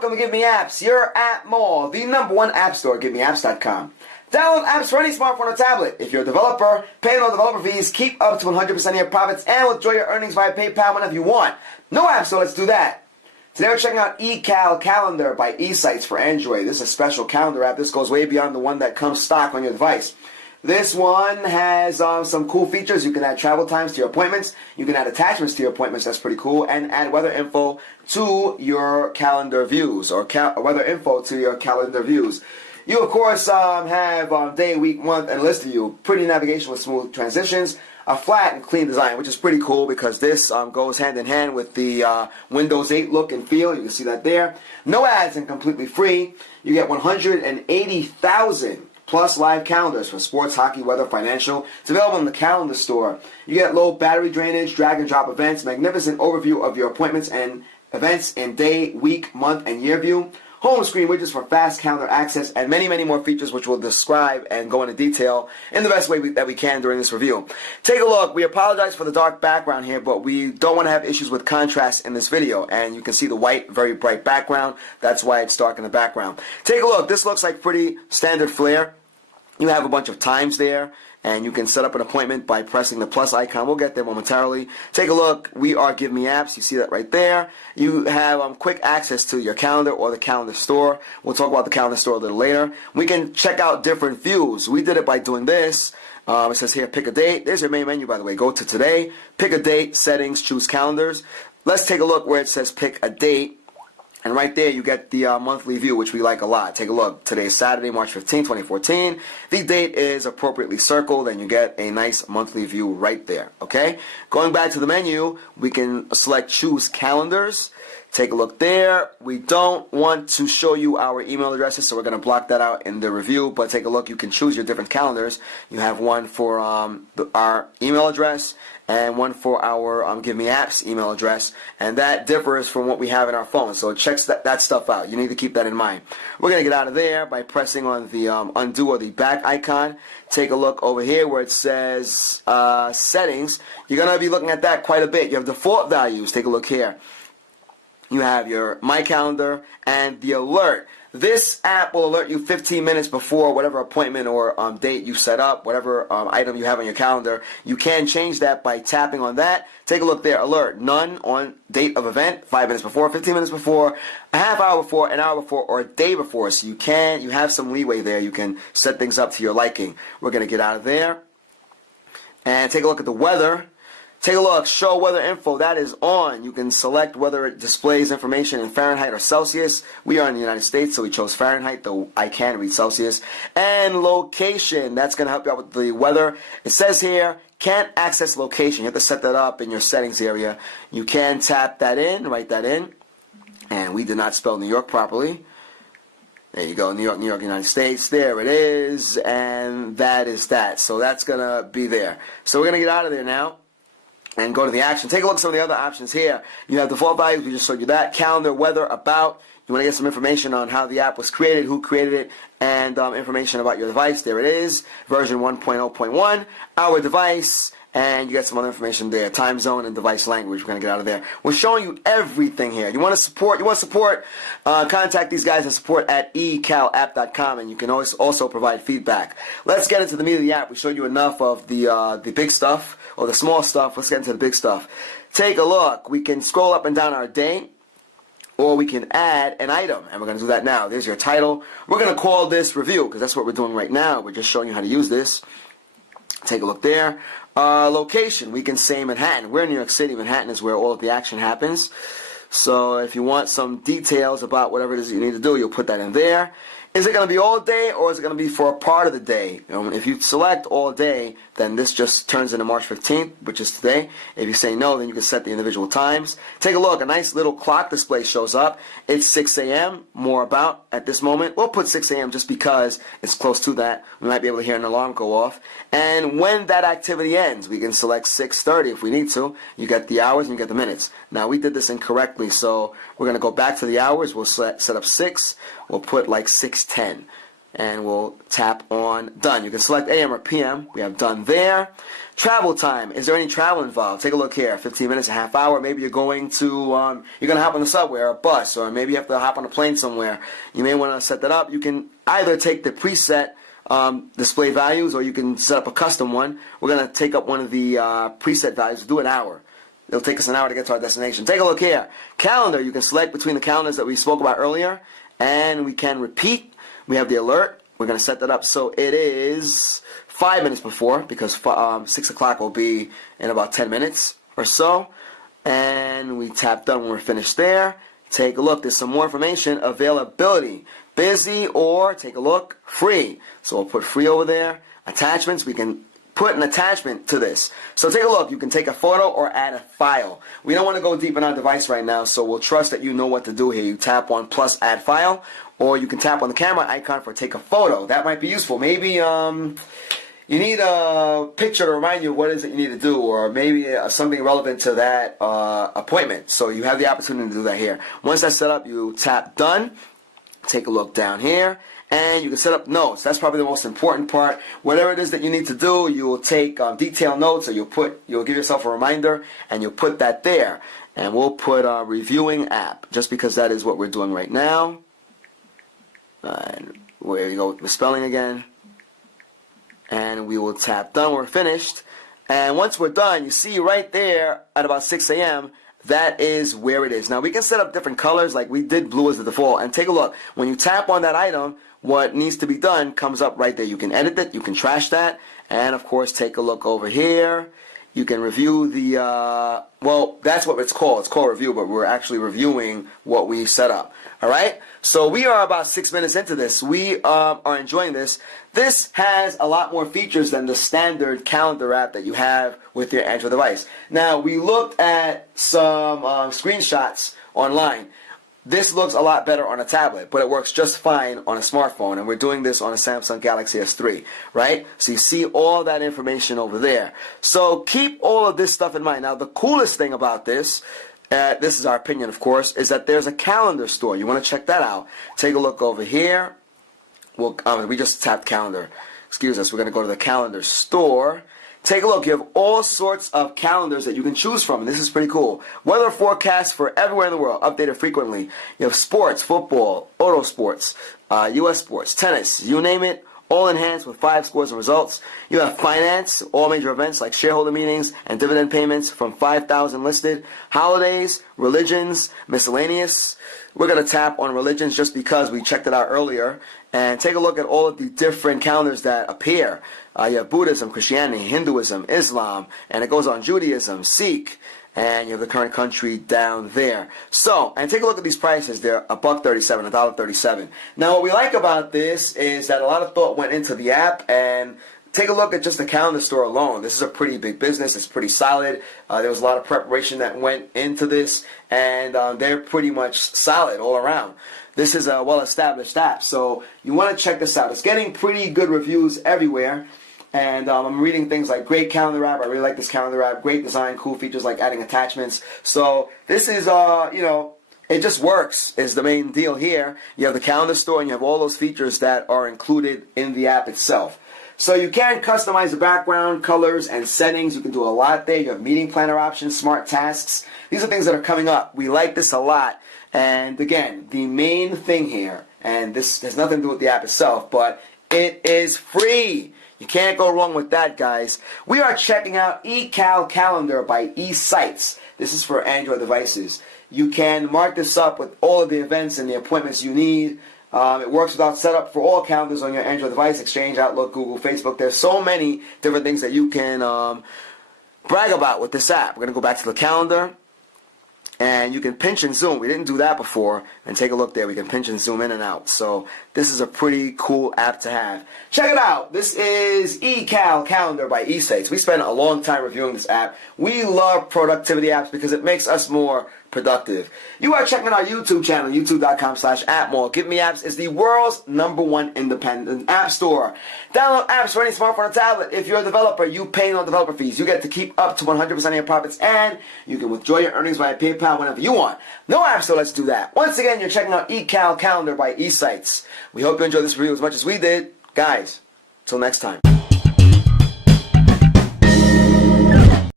welcome to GiveMeApps, your app mall, the #1 app store, GiveMeApps.com. Download apps for any smartphone or tablet. If you're a developer, pay no developer fees, keep up to 100% of your profits, and withdraw your earnings via PayPal whenever you want. No app store, let's do that. Today we're checking out eCal Calendar by eSites for Android. This is a special calendar app. This goes way beyond the one that comes stock on your device. This one has some cool features. You can add travel times to your appointments. You can add attachments to your appointments. That's pretty cool. And add weather info to your calendar views, or weather info to your calendar views. You, of course, have day, week, month, and list view. Pretty navigation with smooth transitions. A flat and clean design, which is pretty cool because this goes hand in hand with the Windows 8 look and feel. You can see that there. No ads and completely free. You get 180,000 plus live calendars for sports, hockey, weather, financial. It's available in the calendar store. You get low battery drainage, drag and drop events, magnificent overview of your appointments and events in day, week, month, and year view. Home screen widgets for fast calendar access, and many, many more features which we'll describe and go into detail in the best way that we can during this review. Take a look. We apologize for the dark background here, but we don't want to have issues with contrast in this video. And you can see the white, very bright background. That's why it's dark in the background. Take a look. This looks like pretty standard flair. You have a bunch of times there, and you can set up an appointment by pressing the plus icon. We'll get there momentarily. Take a look. We are GiveMeApps. You see that right there. You have quick access to your calendar or the calendar store. We'll talk about the calendar store a little later. We can check out different views. We did it by doing this. It says here, pick a date. There's your main menu, by the way. Go to today. Pick a date, settings, choose calendars. Let's take a look where it says pick a date. And right there you get the monthly view, which we like a lot. Take a look. Today is Saturday, March 15, 2014. The date is appropriately circled, and you get a nice monthly view right there. Okay? Going back to the menu, we can select Choose Calendars. Take a look there. We don't want to show you our email addresses, so we're going to block that out in the review. But take a look. You can choose your different calendars. You have one for our email address and one for our GiveMeApps email address. And that differs from what we have in our phone. So it checks that stuff out. You need to keep that in mind. We're going to get out of there by pressing on the undo or the back icon. Take a look over here where it says settings. You're going to be looking at that quite a bit. You have default values. Take a look here. You have your My Calendar and the alert. This app will alert you 15 minutes before whatever appointment or date you set up, whatever item you have on your calendar. You can change that by tapping on that. Take a look there. Alert. None on date of event, 5 minutes before, 15 minutes before, a half hour before, an hour before, or a day before. So you have some leeway there. You can set things up to your liking. We're going to get out of there and take a look at the weather. Take a look, show weather info, that is on. You can select whether it displays information in Fahrenheit or Celsius. We are in the United States, so we chose Fahrenheit, though I can read Celsius. And location, that's going to help you out with the weather. It says here, can't access location. You have to set that up in your settings area. You can tap that in, write that in. And we did not spell New York properly. There you go, New York, United States. There it is, and that is that. So that's going to be there. So we're going to get out of there now and go to the action. Take a look at some of the other options here. You have default values. We just showed you that. Calendar, weather, about. You want to get some information on how the app was created, who created it, and information about your device. There it is. Version 1.0.1. Our device. And you get some other information there. Time zone and device language. We're going to get out of there. We're showing you everything here. You want support, contact these guys at support@ecalapp.com, and you can always also provide feedback. Let's get into the meat of the app. We showed you enough of the big stuff, or the small stuff. Let's get into the big stuff. Take a look. We can scroll up and down our day, or we can add an item, and we're going to do that now. There's your title. We're going to call this review, because that's what we're doing right now. We're just showing you how to use this. Take a look there. Location, we can say Manhattan. We're in New York City. Manhattan is where all of the action happens. So if you want some details about whatever it is you need to do, you'll put that in there. Is it going to be all day, or is it going to be for a part of the day? If you select all day, then this just turns into March 15th, which is today. If you say no, then you can set the individual times. Take a look. A nice little clock display shows up. It's 6 a.m. More about at this moment. We'll put 6 a.m. just because it's close to that. We might be able to hear an alarm go off. And when that activity ends, we can select 6:30 if we need to. You get the hours and you get the minutes. Now, we did this incorrectly, so we're going to go back to the hours. We'll set up 6. We'll put like 6:10. and we'll tap on done. You can select AM or PM. We have done there. Travel time. Is there any travel involved? Take a look here. 15 minutes, a half hour. Maybe you're going to, you're going to hop on the subway or a bus, or maybe you have to hop on a plane somewhere. You may want to set that up. You can either take the preset display values, or you can set up a custom one. We're going to take up one of the preset values. Do an hour. It'll take us an hour to get to our destination. Take a look here. Calendar. You can select between the calendars that we spoke about earlier, and we can repeat. We have the alert. We're going to set that up so it is 5 minutes before, because 6 o'clock will be in about 10 minutes or so. And we tap done when we're finished there. Take a look. There's some more information. Availability. Busy, or take a look, free. So we'll put free over there. Attachments. We can put an attachment to this. So take a look. You can take a photo or add a file. We don't want to go deep in our device right now, so we'll trust that you know what to do here. You tap on plus add file, or you can tap on the camera icon for take a photo. That might be useful. Maybe you need a picture to remind you what it is that you need to do, or maybe something relevant to that appointment. So you have the opportunity to do that here. Once that's set up, you tap done. Take a look down here, and you can set up notes. That's probably the most important part. Whatever it is that you need to do, you will take detailed notes, or you'll give yourself a reminder, and you'll put that there. And we'll put reviewing app, just because that is what we're doing right now. And where you go with the spelling again. And we will tap done. We're finished. And once we're done, you see right there at about 6 a.m., that is where it is. Now, we can set up different colors, like we did blue as the default. And take a look. When you tap on that item, what needs to be done comes up right there. You can edit it. You can trash that. And, of course, take a look over here. You can review the, well, that's what it's called. It's called review, but we're actually reviewing what we set up. All right? So we are about 6 minutes into this. We are enjoying this. This has a lot more features than the standard calendar app that you have with your Android device. Now, we looked at some screenshots online. This looks a lot better on a tablet, but it works just fine on a smartphone, and we're doing this on a Samsung Galaxy S3, right? So you see all that information over there. So keep all of this stuff in mind. Now, the coolest thing about this, this is our opinion, of course, is that there's a calendar store. You want to check that out. Take a look over here. Well, we just tapped calendar. Excuse us. We're going to go to the calendar store. Take a look. You have all sorts of calendars that you can choose from, and this is pretty cool. Weather forecasts for everywhere in the world, updated frequently. You have sports, football, auto sports, U.S. sports, tennis, you name it, all enhanced with 5 scores and results. You have finance, all major events like shareholder meetings and dividend payments from 5,000 listed. Holidays, religions, miscellaneous. We're going to tap on religions just because we checked it out earlier. And take a look at all of the different calendars that appear. You have Buddhism, Christianity, Hinduism, Islam, and it goes on Judaism, Sikh, and you have the current country down there. So, and take a look at these prices. They're $1.37, $1.37. Now, what we like about this is that a lot of thought went into the app, and take a look at just the calendar store alone. This is a pretty big business. It's pretty solid. There was a lot of preparation that went into this, and they're pretty much solid all around. This is a well-established app, so you want to check this out. It's getting pretty good reviews everywhere, and I'm reading things like great calendar app. I really like this calendar app. Great design, cool features like adding attachments. So this is, you know, it just works is the main deal here. You have the calendar store, and you have all those features that are included in the app itself. So you can customize the background, colors, and settings. You can do a lot there. You have meeting planner options, smart tasks. These are things that are coming up. We like this a lot. And again, the main thing here, and this has nothing to do with the app itself, but it is free. You can't go wrong with that, guys. We are checking out eCal Calendar by eSites. This is for Android devices. You can mark this up with all of the events and the appointments you need. It works without setup for all calendars on your Android device, Exchange, Outlook, Google, Facebook. There's so many different things that you can brag about with this app. We're going to go back to the calendar. And you can pinch and zoom. We didn't do that before. And take a look there. We can pinch and zoom in and out. So this is a pretty cool app to have. Check it out. This is eCal Calendar by eSites. We spent a long time reviewing this app. We love productivity apps because it makes us more productive. You are checking our YouTube channel, youtube.com/appmall. GiveMeApps is the world's #1 independent app store. Download apps for any smartphone or tablet. If you're a developer, you pay no developer fees. You get to keep up to 100% of your profits, and you can withdraw your earnings via PayPal PayPal whenever you want. No app store lets do that. Once again, you're checking out eCal Calendar by eSites. We hope you enjoyed this review as much as we did. Guys, till next time.